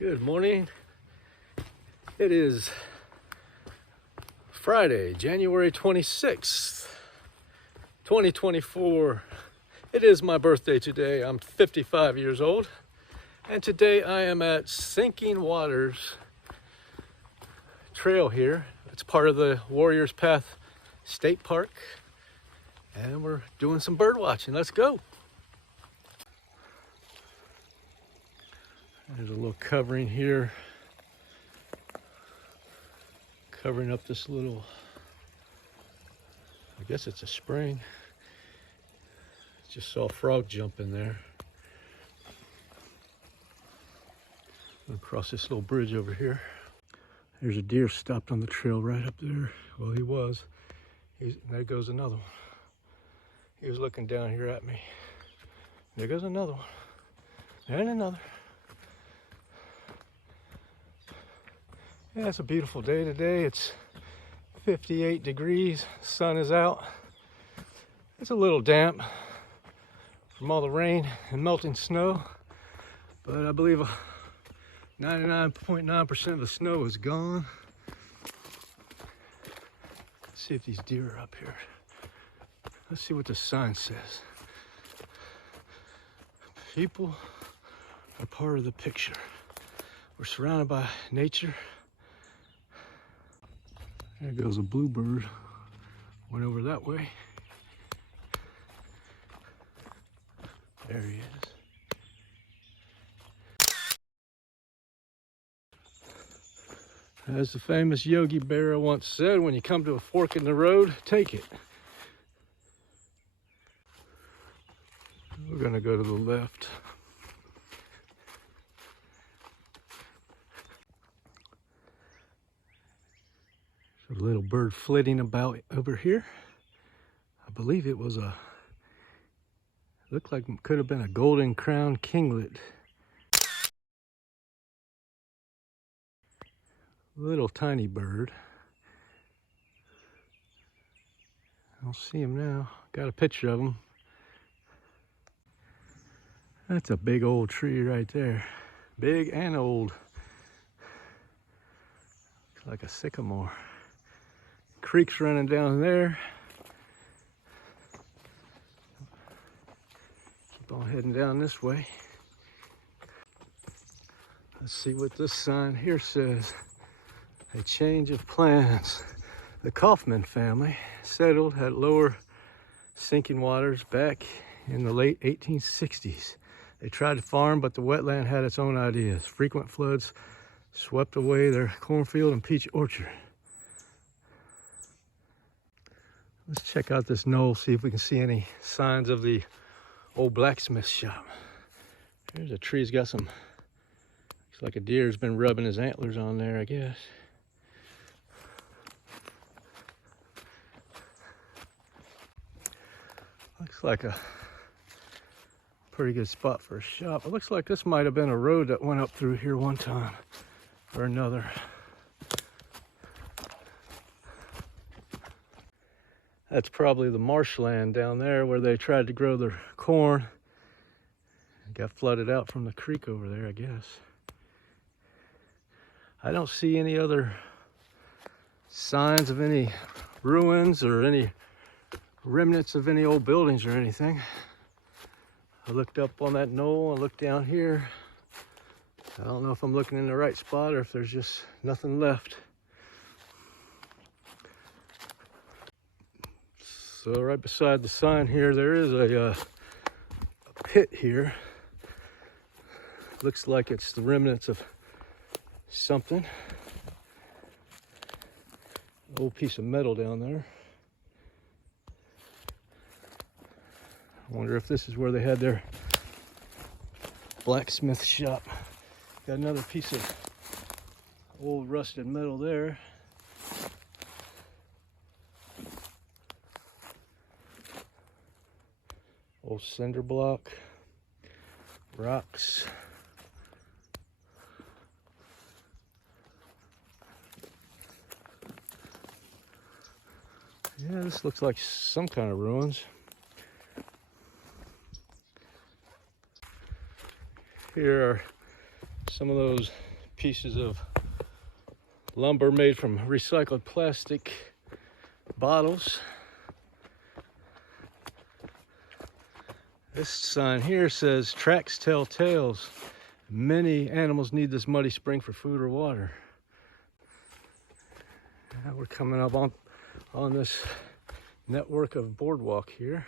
Good morning. It is Friday, January 26th, 2024. It is my birthday today. I'm 55 years old. And today I am at Sinking Waters Trail here. It's part of the Warriors Path State Park. And we're doing some bird watching. Let's go. There's a little covering here, covering up this little, I guess it's a spring. Just saw a frog jump in there. Across this little bridge over here. There's a deer stopped on the trail right up there. Well, he was. There goes another one. He was looking down here at me. There goes another one. And another. Yeah, it's a beautiful day today. It's 58 degrees. Sun is out. It's a little damp from all the rain and melting snow, but I believe 99.9% of the snow is gone. Let's see if these deer are up here. Let's see what the sign says. People are part of the picture. We're surrounded by nature. There goes a bluebird. Went over that way. There he is. As the famous Yogi Berra once said, when you come to a fork in the road, take it. We're gonna go to the left. A little bird flitting about over here. I believe it was looked like it could have been a golden crown kinglet. Little tiny bird. I don't see him now. Got a picture of him. That's a big old tree right there. Big and old. Looks like a sycamore. Creek's running down there. Keep on heading down this way. Let's see what this sign here says. A change of plans. The Kaufman family settled at Lower Sinking Waters back in the late 1860s. They tried to farm, but the wetland had its own ideas. Frequent floods swept away their cornfield and peach orchard. Let's check out this knoll, see if we can see any signs of the old blacksmith shop. There's a tree's got some, looks like a deer's been rubbing his antlers on there, I guess. Looks like a pretty good spot for a shop. It looks like this might have been a road that went up through here one time or another. That's probably the marshland down there where they tried to grow their corn. It got flooded out from the creek over there, I guess. I don't see any other signs of any ruins or any remnants of any old buildings or anything. I looked up on that knoll, I looked down here. I don't know if I'm looking in the right spot or if there's just nothing left. So right beside the sign here, there is a pit here. Looks like it's the remnants of something. Old piece of metal down there. I wonder if this is where they had their blacksmith shop. Got another piece of old rusted metal there. Old cinder block, rocks. Yeah, this looks like some kind of ruins. Here are some of those pieces of lumber made from recycled plastic bottles. This sign here says, "Tracks tell tales. Many animals need this muddy spring for food or water." Now we're coming up on this network of boardwalk here.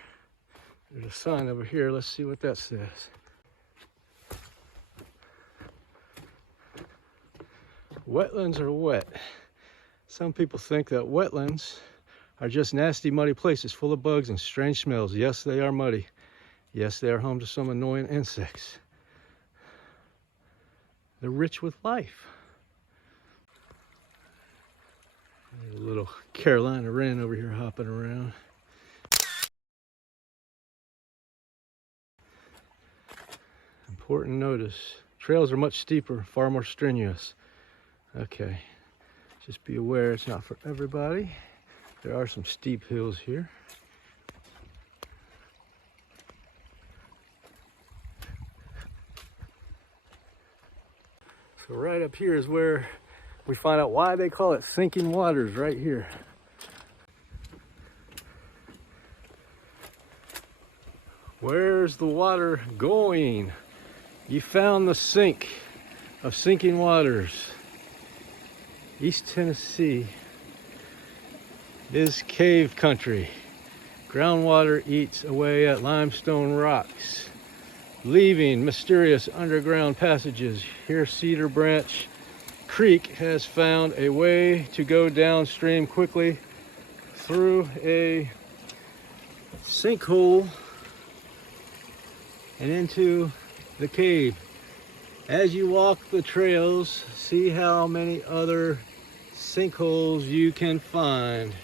There's a sign over here. Let's see what that says. Wetlands are wet. Some people think that wetlands are just nasty, muddy places full of bugs and strange smells. Yes, they are muddy. Yes, they are home to some annoying insects. They're rich with life. There's a little Carolina wren over here hopping around. Important notice. Trails are much steeper, far more strenuous. Okay, just be aware it's not for everybody. There are some steep hills here. So right up here is where we find out why they call it sinking waters, right here. Where's the water going? You found the sink of sinking waters. East Tennessee is cave country. Groundwater eats away at limestone rocks, leaving mysterious underground passages. Here, Cedar Branch Creek has found a way to go downstream quickly through a sinkhole and into the cave. As you walk the trails, see how many other sinkholes you can find.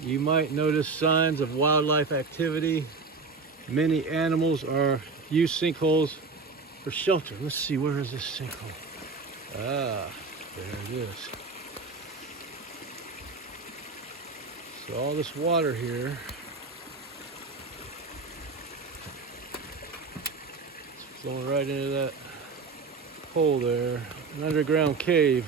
You might notice signs of wildlife activity. Many animals use sinkholes for shelter. Let's see, where is this sinkhole? Ah, there it is. So all this water here, it's flowing right into that hole there, an underground cave.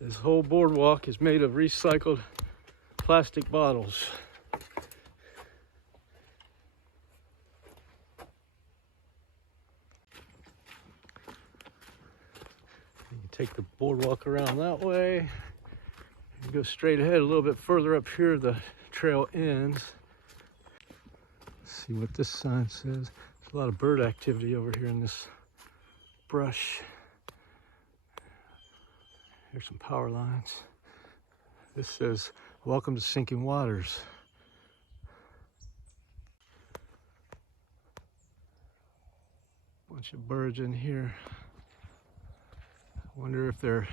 This whole boardwalk is made of recycled plastic bottles. You can take the boardwalk around that way. You go straight ahead a little bit further up here, the trail ends. Let's see what this sign says. There's a lot of bird activity over here in this brush. Here's some power lines. This says, "Welcome to Sinking Waters." Bunch of birds in here. I wonder if they're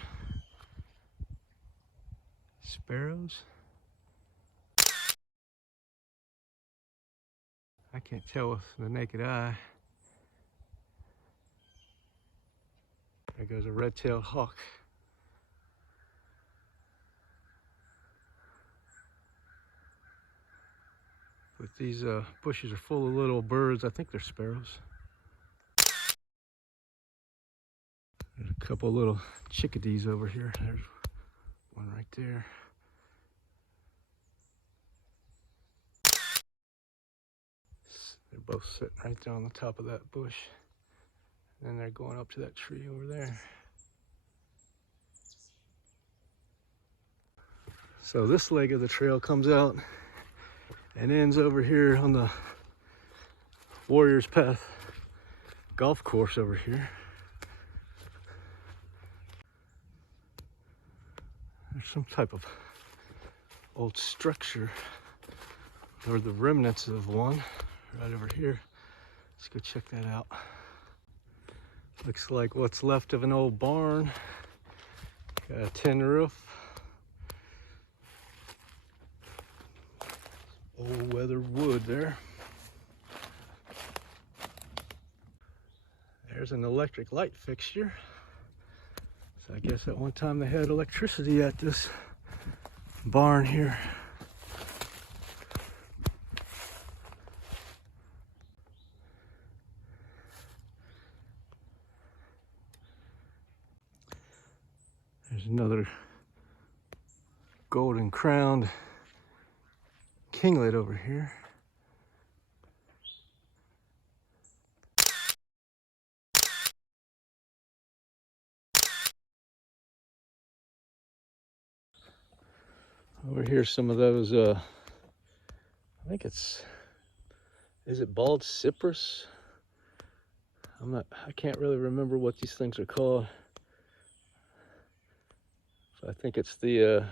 sparrows. I can't tell with the naked eye. There goes a red-tailed hawk. But these bushes are full of little birds. I think they're sparrows. There's a couple little chickadees over here. There's one right there. They're both sitting right there on the top of that bush. And then they're going up to that tree over there. So this leg of the trail comes out and ends over here on the Warriors Path golf course over here. There's some type of old structure, or the remnants of one, right over here. Let's go check that out. Looks like what's left of an old barn. Got a tin roof. Old weathered wood there. There's an electric light fixture. So I guess at one time they had electricity at this barn here. There's another golden crowned kinglet over here. Over here, some of those, I think is it bald cypress? I can't really remember what these things are called. So I think it's the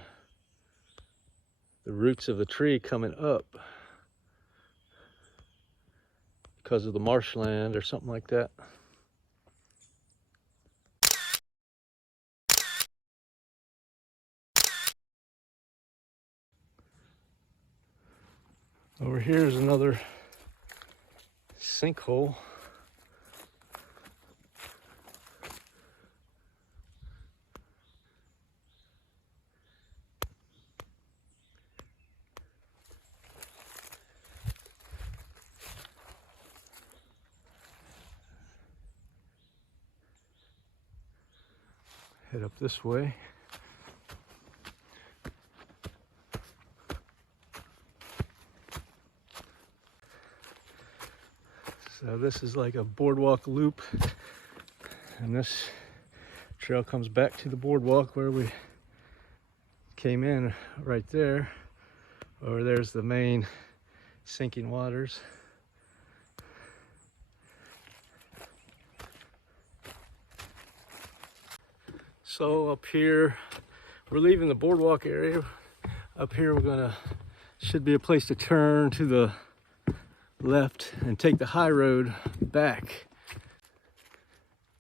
roots of the tree coming up because of the marshland or something like that. Over here is another sinkhole. Head up this way. So this is like a boardwalk loop, and this trail comes back to the boardwalk where we came in right there. Over there's the main sinking waters. So up here, we're leaving the boardwalk area. Up here should be a place to turn to the left and take the high road back.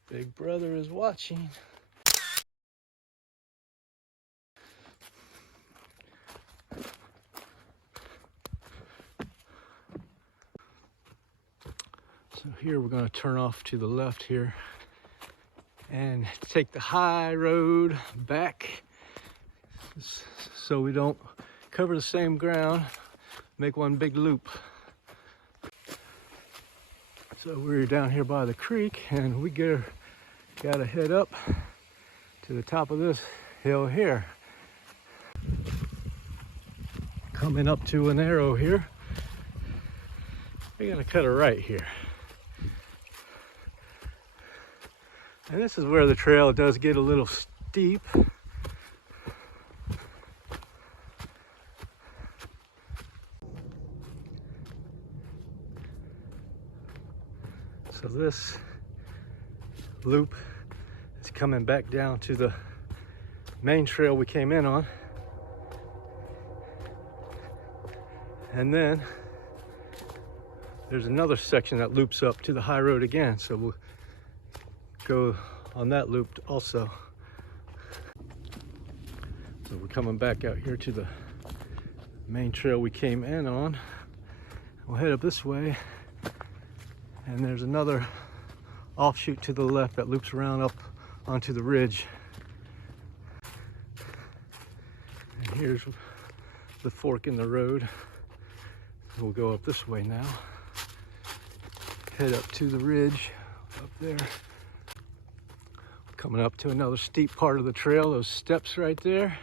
Big brother is watching. So here we're going to turn off to the left here and take the high road back so we don't cover the same ground, make one big loop. So we're down here by the creek, and we gotta head up to the top of this hill here. Coming up to an arrow here, we're gonna cut a right here. And this is where the trail does get a little steep. So this loop is coming back down to the main trail we came in on. And then there's another section that loops up to the high road again. So we'll go on that loop also. So we're coming back out here to the main trail we came in on. We'll head up this way, and there's another offshoot to the left that loops around up onto the ridge. And here's the fork in the road. We'll go up this way now. Head up to the ridge up there. Coming up to another steep part of the trail, those steps right there.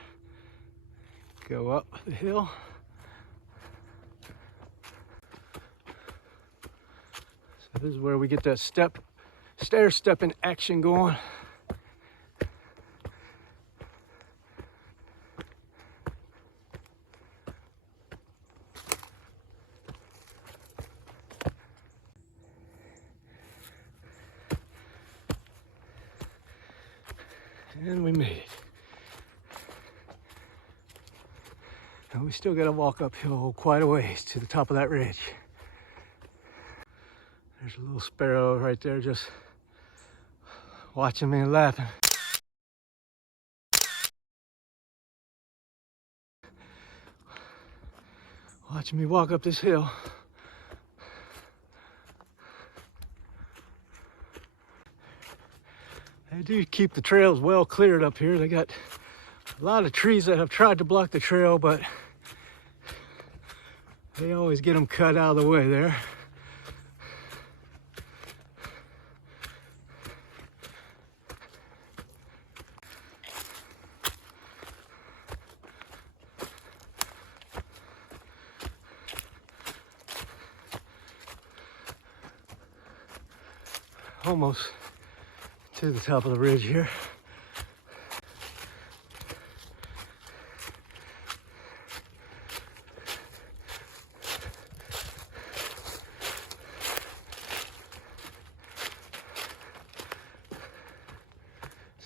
Go up the hill. So this is where we get that stair stepping action going. And we made it. And we still got to walk uphill quite a ways to the top of that ridge. There's a little sparrow right there just watching me and laughing. Watching me walk up this hill. They do keep the trails well cleared up here. They got A lot of trees that have tried to block the trail, but they always get them cut out of the way there. Almost to the top of the ridge here.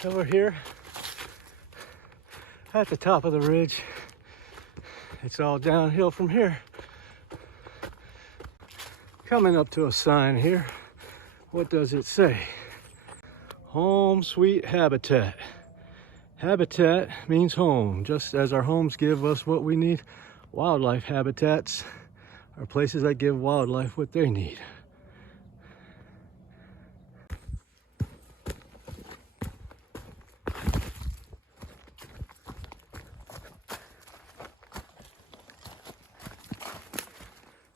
So we're here at the top of the ridge. It's all downhill from here. Coming up to a sign here. What does it say? Home sweet habitat. Habitat means home. Just as our homes give us what we need, wildlife habitats are places that give wildlife what they need.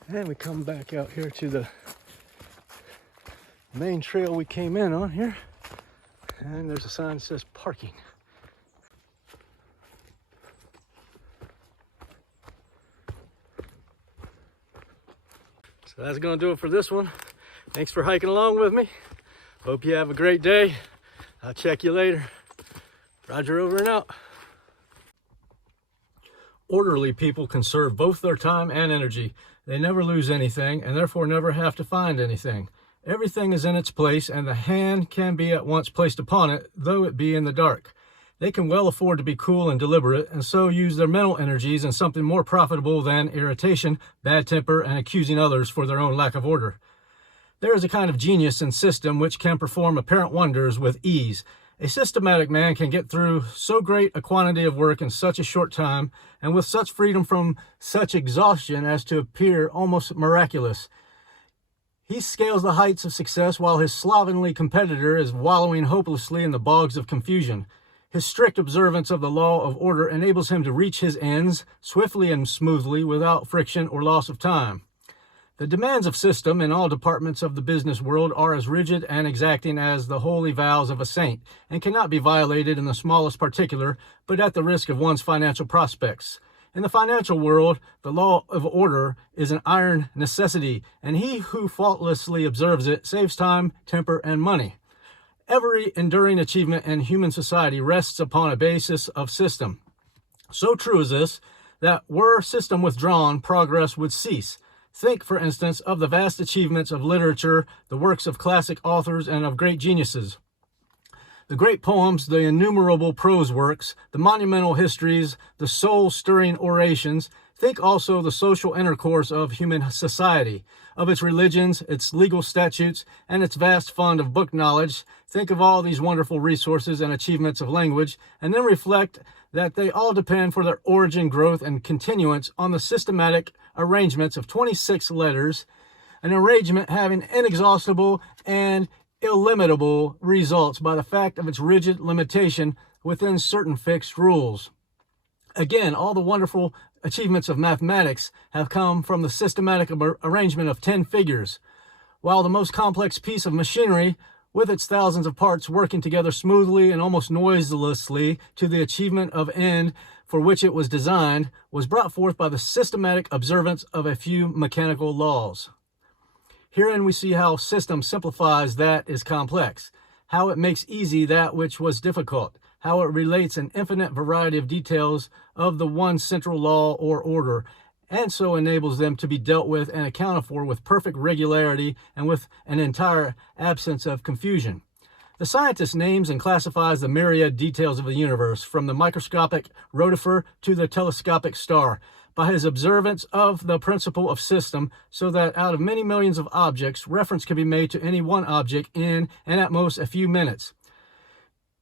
And we come back out here to the main trail we came in on here. And there's a sign that says parking. So that's going to do it for this one. Thanks for hiking along with me. Hope you have a great day. I'll check you later. Roger, over and out. Orderly people conserve both their time and energy. They never lose anything and therefore never have to find anything. Everything is in its place, and the hand can be at once placed upon it, though it be in the dark. They can well afford to be cool and deliberate, and so use their mental energies in something more profitable than irritation, bad temper, and accusing others for their own lack of order. There is a kind of genius in system which can perform apparent wonders with ease. A systematic man can get through so great a quantity of work in such a short time, and with such freedom from such exhaustion as to appear almost miraculous. He scales the heights of success while his slovenly competitor is wallowing hopelessly in the bogs of confusion. His strict observance of the law of order enables him to reach his ends swiftly and smoothly without friction or loss of time. The demands of system in all departments of the business world are as rigid and exacting as the holy vows of a saint, and cannot be violated in the smallest particular, but at the risk of one's financial prospects. In the financial world, the law of order is an iron necessity, and he who faultlessly observes it saves time, temper, and money. Every enduring achievement in human society rests upon a basis of system. So true is this, that were system withdrawn, progress would cease. Think, for instance, of the vast achievements of literature, the works of classic authors and of great geniuses. The great poems, the innumerable prose works, the monumental histories, the soul-stirring orations. Think also the social intercourse of human society, of its religions, its legal statutes, and its vast fund of book knowledge. Think of all these wonderful resources and achievements of language, and then reflect that they all depend for their origin, growth, and continuance on the systematic arrangements of 26 letters, an arrangement having inexhaustible and illimitable results by the fact of its rigid limitation within certain fixed rules. Again, all the wonderful achievements of mathematics have come from the systematic arrangement of 10 figures, while the most complex piece of machinery, with its thousands of parts working together smoothly and almost noiselessly to the achievement of end for which it was designed, was brought forth by the systematic observance of a few mechanical laws. Herein we see how system simplifies that is complex, how it makes easy that which was difficult, how it relates an infinite variety of details of the one central law or order, and so enables them to be dealt with and accounted for with perfect regularity and with an entire absence of confusion. The scientist names and classifies the myriad details of the universe, from the microscopic rotifer to the telescopic star, by his observance of the principle of system, so that out of many millions of objects, reference can be made to any one object in, and at most, a few minutes.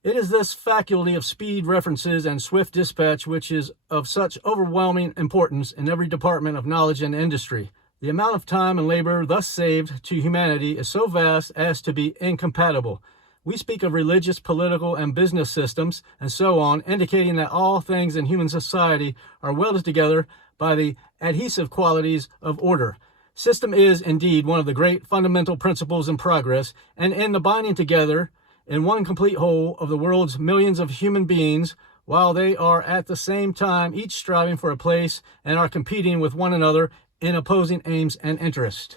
It is this faculty of speed references and swift dispatch which is of such overwhelming importance in every department of knowledge and industry. The amount of time and labor thus saved to humanity is so vast as to be incompatible We speak of religious, political, and business systems, and so on, indicating that all things in human society are welded together by the adhesive qualities of order. System is, indeed, one of the great fundamental principles in progress, and in the binding together in one complete whole of the world's millions of human beings, while they are at the same time each striving for a place and are competing with one another in opposing aims and interests.